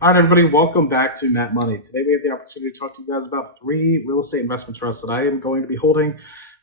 All right, everybody, welcome back to Matt Money. Today we have the opportunity to talk to you guys about 3 real estate investment trusts that I am going to be holding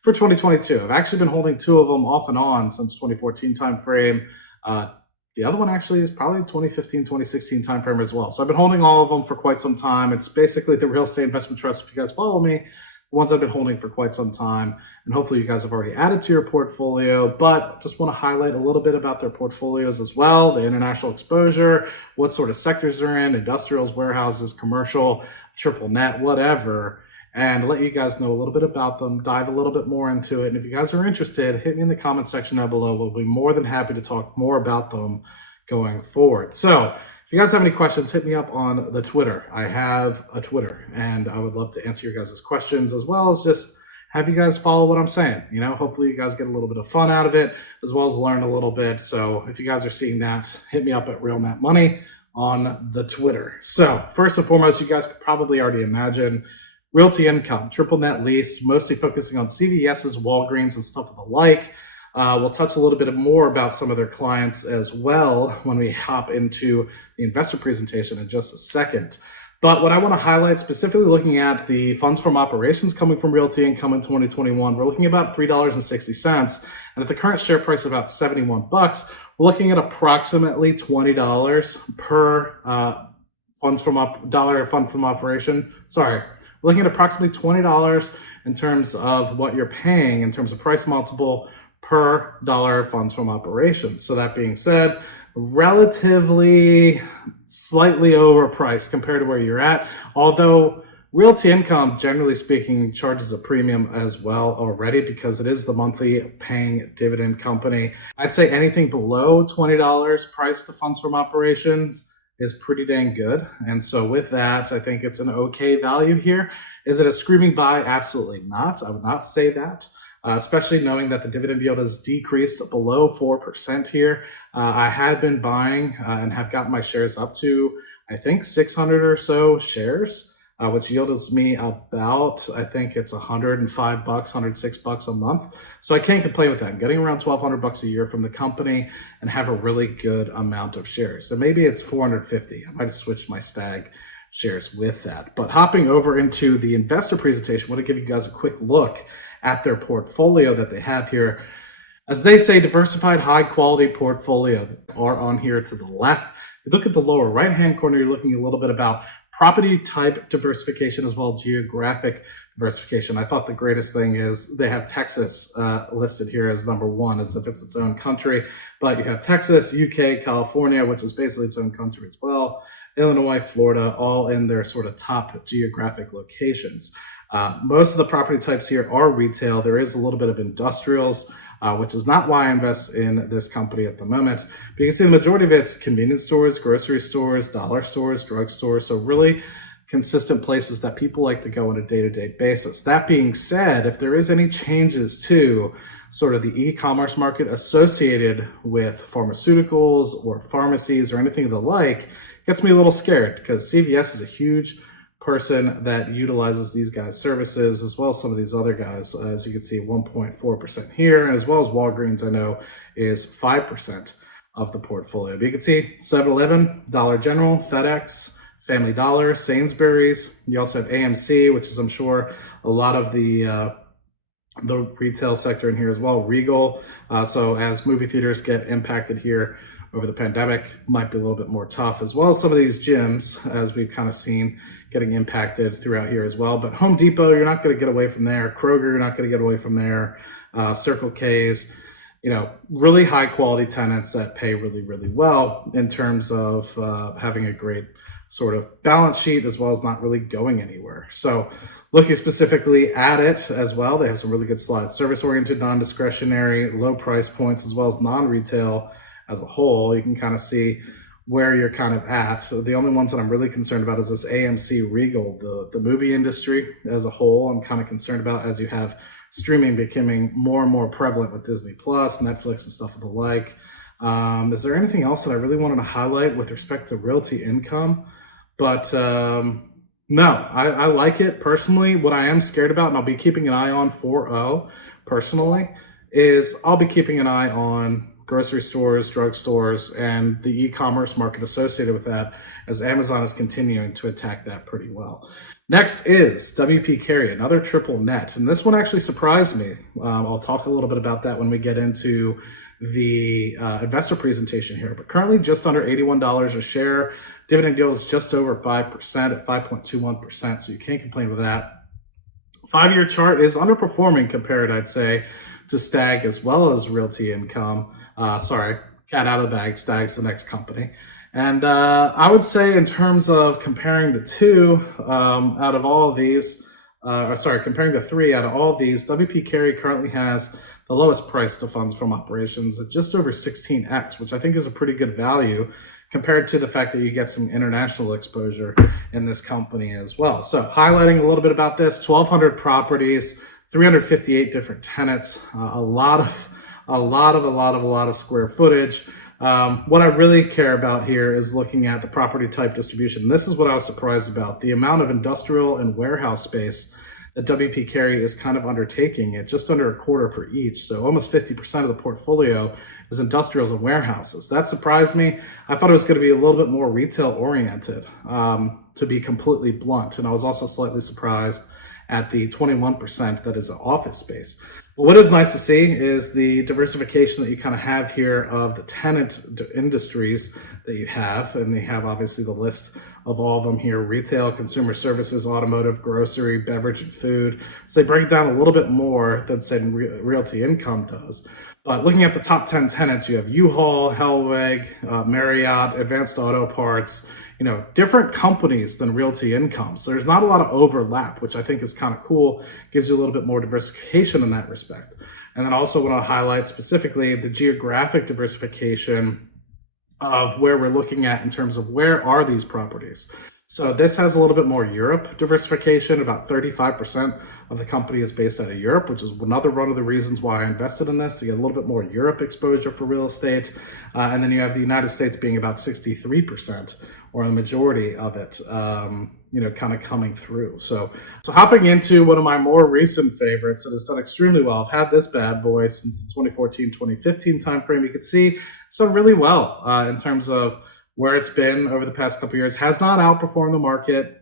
for 2022. I've actually been holding 2 of them off and on since 2014 timeframe. The other one actually is probably 2015, 2016 timeframe as well. So I've been holding all of them for quite some time. It's basically the real estate investment trust, if you guys follow me, the ones I've been holding for quite some time. And hopefully you guys have already added to your portfolio, but just want to highlight a little bit about their portfolios as well, the international exposure, what sort of sectors they're in, industrials, warehouses, commercial, triple net, whatever, and let you guys know a little bit about them, dive a little bit more into it. And if you guys are interested, hit me in the comment section down below. We'll be more than happy to talk more about them going forward. So if you guys have any questions, hit me up on the Twitter. I have a Twitter, and I would love to answer your guys' questions, as well as just have you guys follow what I'm saying. Hopefully you guys get a little bit of fun out of it, as well as learn a little bit. So if you guys are seeing that, hit me up at Real Matt Money on the Twitter. So first and foremost, you guys could probably already imagine Realty Income, triple net lease, mostly focusing on CVS's, Walgreens, and stuff of the like. We'll touch a little bit more about some of their clients as well when we hop into the investor presentation in just a second. But what I want to highlight, specifically looking at the funds from operations coming from Realty Income in 2021, we're looking at about $3.60. And at the current share price of about 71 bucks, we're looking at approximately $20 per fund from operation. Sorry, we're looking at approximately $20 in terms of what you're paying in terms of price multiple per dollar funds from operations. So that being said, relatively slightly overpriced compared to where you're at, although Realty Income, generally speaking, charges a premium as well already because it is the monthly paying dividend company. I'd say anything below $20 price to funds from operations is pretty dang good. And so with that, I think it's an okay value here. Is it a screaming buy? Absolutely not. I would not say that. Especially knowing that the dividend yield has decreased below 4% here. I had been buying and have gotten my shares up to, I think, 600 or so shares, which yields me about, I think it's 105 bucks, 106 bucks a month. So I can't complain with that. I'm getting around 1,200 bucks a year from the company and have a really good amount of shares. So maybe it's 450. I might have switched my stag shares with that. But hopping over into the investor presentation, I want to give you guys a quick look at their portfolio that they have here. As they say, diversified, high quality portfolio are on here to the left. If you look at the lower right hand corner, you're looking a little bit about property type diversification as well as geographic diversification. I thought the greatest thing is they have Texas listed here as number one, as if it's its own country, but you have Texas, UK, California, which is basically its own country as well, Illinois, Florida, all in their sort of top geographic locations. Most of the property types here are retail. There is a little bit of industrials, which is not why I invest in this company at the moment. But you can see the majority of it's convenience stores, grocery stores, dollar stores, drug stores. So really consistent places that people like to go on a day-to-day basis. That being said, if there is any changes to sort of the e-commerce market associated with pharmaceuticals or pharmacies or anything of the like, it gets me a little scared because CVS is a huge person that utilizes these guys' services, as well as some of these other guys. As you can see, 1.4% here, as well as Walgreens, I know, is 5% of the portfolio. But you can see 7-Eleven, Dollar General, FedEx, Family Dollar, Sainsbury's. You also have AMC, which is, I'm sure, a lot of the retail sector in here as well. Regal. So as movie theaters get impacted here over the pandemic, might be a little bit more tough, as well as some of these gyms, as we've kind of seen, getting impacted throughout here as well. But Home Depot, you're not going to get away from there. Kroger, you're not going to get away from there. Circle K's, really high quality tenants that pay really, really well in terms of having a great sort of balance sheet, as well as not really going anywhere. So looking specifically at it as well, they have some really good slides. Service-oriented, non-discretionary, low price points, as well as non-retail as a whole. You can kind of see where you're kind of at. So the only ones that I'm really concerned about is this AMC Regal, the movie industry as a whole. I'm kind of concerned about as you have streaming becoming more and more prevalent with Disney Plus, Netflix, and stuff of the like. Is there anything else that I really wanted to highlight with respect to Realty Income? But no, I like it personally. What I am scared about, and I'll be keeping an eye on 4.0 personally, is I'll be keeping an eye on grocery stores, drug stores, and the e-commerce market associated with that. as Amazon is continuing to attack that pretty well. Next is WP Carey, another triple net. And this one actually surprised me. I'll talk a little bit about that when we get into the investor presentation here. But currently just under $81 a share. Dividend yield is just over 5% at 5.21%, so you can't complain with that. 5-year chart is underperforming compared, I'd say, to Stag as well as Realty Income. Sorry, cat out of the bag, Stag's the next company. And I would say in terms of comparing the two out of all of these, comparing the three out of all of these, WP Carey currently has the lowest price to funds from operations at just over 16x, which I think is a pretty good value compared to the fact that you get some international exposure in this company as well. So highlighting a little bit about this, 1,200 properties, 358 different tenants, a lot of square footage. What I really care about here is looking at the property type distribution. This is what I was surprised about, the amount of industrial and warehouse space that WP Carey is kind of undertaking at just under a quarter for each. So almost 50% of the portfolio is industrials and warehouses. That surprised me. I thought it was going to be a little bit more retail oriented, to be completely blunt. And I was also slightly surprised at the 21% that is office space. But what is nice to see is the diversification that you kind of have here of the tenant industries that you have. And they have obviously the list of all of them here: retail, consumer services, automotive, grocery, beverage, and food. So they break it down a little bit more than, say, Realty Income does. But looking at the top 10 tenants, you have U-Haul, Hellweg, Marriott, Advanced Auto Parts, different companies than Realty Income. So there's not a lot of overlap, which I think is kind of cool, gives you a little bit more diversification in that respect. And then also want to highlight specifically the geographic diversification of where we're looking at in terms of where are these properties. So this has a little bit more Europe diversification. About 35% of the company is based out of Europe, which is another one of the reasons why I invested in this, to get a little bit more Europe exposure for real estate. And then you have the United States being about 63%, or the majority of it, kind of coming through. So hopping into one of my more recent favorites that has done extremely well. I've had this bad boy since the 2014, 2015 timeframe. You can see it's done really well in terms of where it's been over the past couple of years. Has not outperformed the market,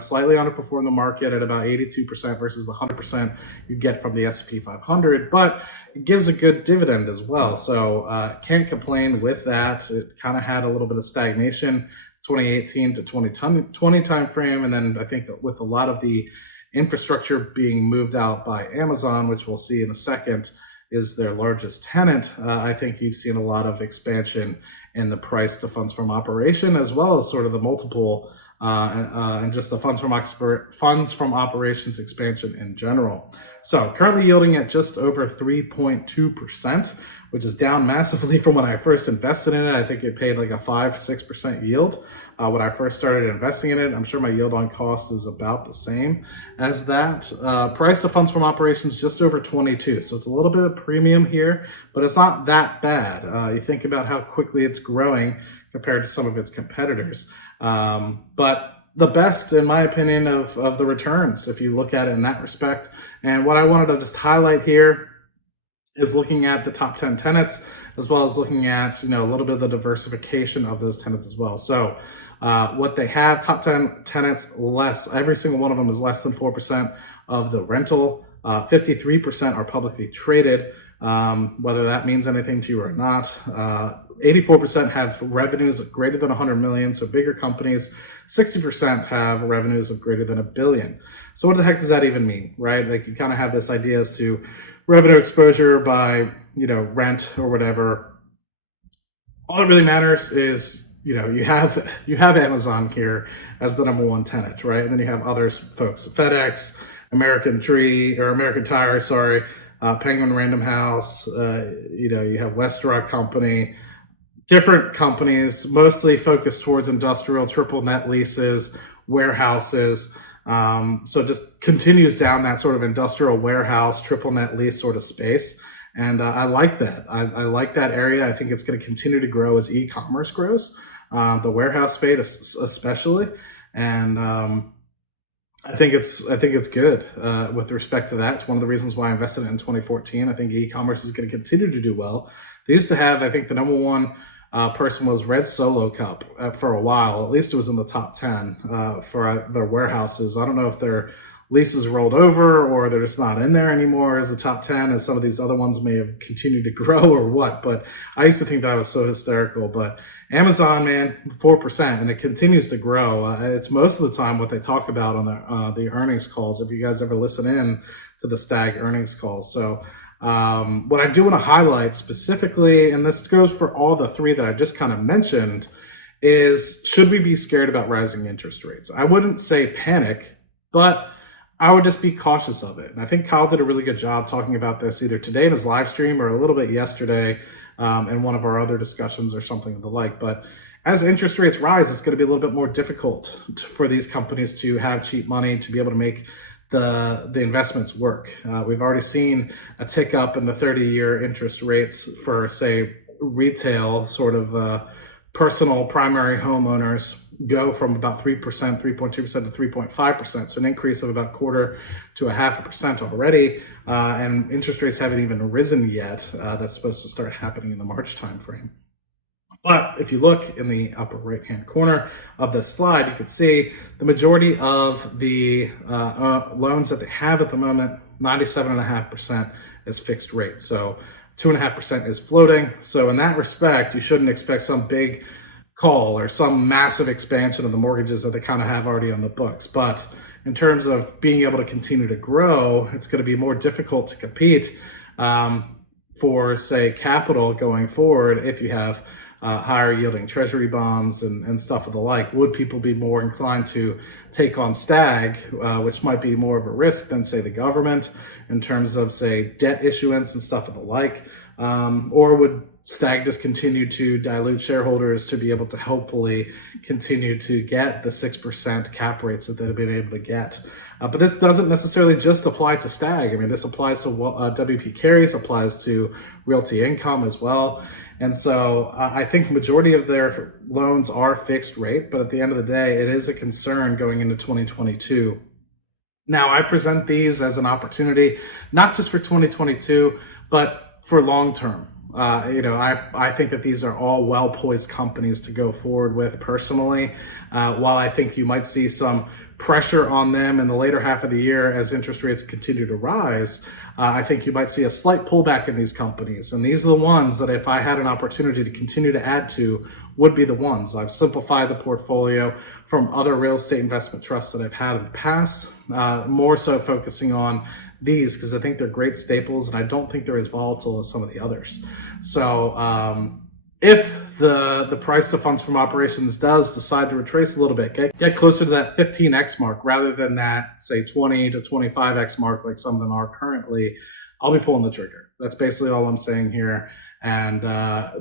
slightly underperformed the market at about 82% versus the 100% you get from the S&P 500, but it gives a good dividend as well. So can't complain with that. It kind of had a little bit of stagnation 2018 to 2020 timeframe, and then I think that with a lot of the infrastructure being moved out by Amazon, which we'll see in a second is their largest tenant, I think you've seen a lot of expansion in the price to funds from operation, as well as sort of the multiple and just the funds from operations expansion in general. So currently yielding at just over 3.2%, which is down massively from when I first invested in it. I think it paid like a 5-6% yield when I first started investing in it. I'm sure my yield on cost is about the same as that. Price to funds from operations just over 22, so it's a little bit of premium here, but it's not that bad. You think about how quickly it's growing compared to some of its competitors. But the best, in my opinion, of the returns, if you look at it in that respect. And what I wanted to just highlight here is looking at the top 10 tenants, as well as looking at a little bit of the diversification of those tenants as well. So what they have, top 10 tenants, every single one of them is less than 4% of the rental. 53% are publicly traded, whether that means anything to you or not. 84% have revenues of greater than 100 million, so bigger companies. 60% have revenues of greater than $1 billion. So what the heck does that even mean, right? Like, you kind of have this idea as to revenue exposure by rent or whatever. All that really matters is you have Amazon here as the number one tenant, right? And then you have other folks: FedEx, American Tire, Penguin Random House. You have Westrock Company. Different companies, mostly focused towards industrial, triple net leases, warehouses. So it just continues down that sort of industrial warehouse, triple net lease sort of space. And I like that. I like that area. I think it's going to continue to grow as e-commerce grows, the warehouse space especially. And I think it's good with respect to that. It's one of the reasons why I invested in 2014. I think e-commerce is going to continue to do well. They used to have, I think, the number one person was Red Solo Cup for a while. At least it was in the top 10 for their warehouses. I don't know if their leases rolled over or they're just not in there anymore as the top 10, as some of these other ones may have continued to grow or what. But I used to think that was so hysterical. But Amazon, man, 4%, and it continues to grow. It's most of the time what they talk about on the earnings calls, if you guys ever listen in to the Stag earnings calls. So what I do want to highlight specifically, and this goes for all the three that I just kind of mentioned, is should we be scared about rising interest rates? I wouldn't say panic, but I would just be cautious of it. And I think Kyle did a really good job talking about this either today in his live stream or a little bit yesterday in one of our other discussions or something of the like. But as interest rates rise, it's going to be a little bit more difficult for these companies to have cheap money to be able to make the investments work. We've already seen a tick up in the 30-year interest rates for, say, retail sort of personal primary homeowners go from about 3%, 3.2% to 3.5%. So an increase of about 1/4 to 0.5% already. And interest rates haven't even risen yet. That's supposed to start happening in the March timeframe. But if you look in the upper right-hand corner of this slide, you can see the majority of the loans that they have at the moment, 97.5% is fixed rate. So 2.5% is floating. So in that respect, you shouldn't expect some big call or some massive expansion of the mortgages that they kind of have already on the books. But in terms of being able to continue to grow, it's going to be more difficult to compete for, say, capital going forward if you have higher yielding treasury bonds and stuff of the like. Would people be more inclined to take on Stag, which might be more of a risk than, say, the government in terms of, say, debt issuance and stuff of the like? Or would Stag just continue to dilute shareholders to be able to hopefully continue to get the 6% cap rates that they've been able to get? But this doesn't necessarily just apply to Stag. I mean, this applies to WP Carey, applies to Realty Income as well. And so I think majority of their loans are fixed rate, but at the end of the day, it is a concern going into 2022. Now, I present these as an opportunity, not just for 2022, but for long term. I think that these are all well-poised companies to go forward with personally. While I think you might see some pressure on them in the later half of the year as interest rates continue to rise, I think you might see a slight pullback in these companies. And these are the ones that if I had an opportunity to continue to add to, would be the ones. I've simplified the portfolio from other real estate investment trusts that I've had in the past, more so focusing on these because I think they're great staples and I don't think they're as volatile as some of the others. So if the price to funds from operations does decide to retrace a little bit, get closer to that 15x mark rather than that, say, 20 to 25x mark like some of them are currently, I'll be pulling the trigger. That's basically all I'm saying here. And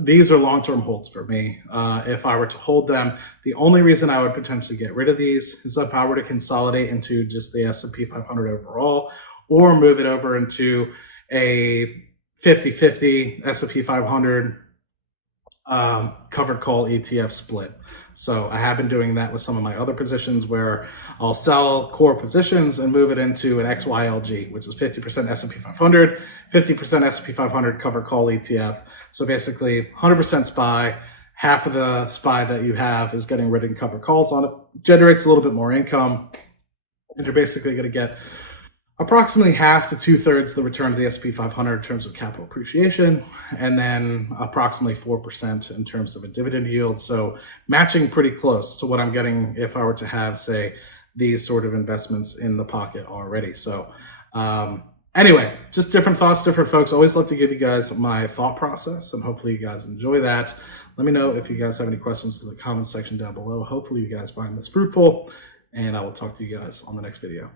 these are long-term holds for me. If I were to hold them, the only reason I would potentially get rid of these is if I were to consolidate into just the S&P 500 overall, or move it over into a 50-50 S&P 500 covered call ETF split. So I have been doing that with some of my other positions where I'll sell core positions and move it into an XYLG, which is 50% S&P 500, 50% S&P 500 covered call ETF. So basically 100% SPY, half of the SPY that you have is getting written covered calls on it, generates a little bit more income, and you're basically going to get approximately half to 2/3 the return of the S&P 500 in terms of capital appreciation, and then approximately 4% in terms of a dividend yield. So matching pretty close to what I'm getting if I were to have, say, these sort of investments in the pocket already. So anyway, just different thoughts, different folks. Always love to give you guys my thought process, and hopefully you guys enjoy that. Let me know if you guys have any questions in the comment section down below. Hopefully you guys find this fruitful, and I will talk to you guys on the next video.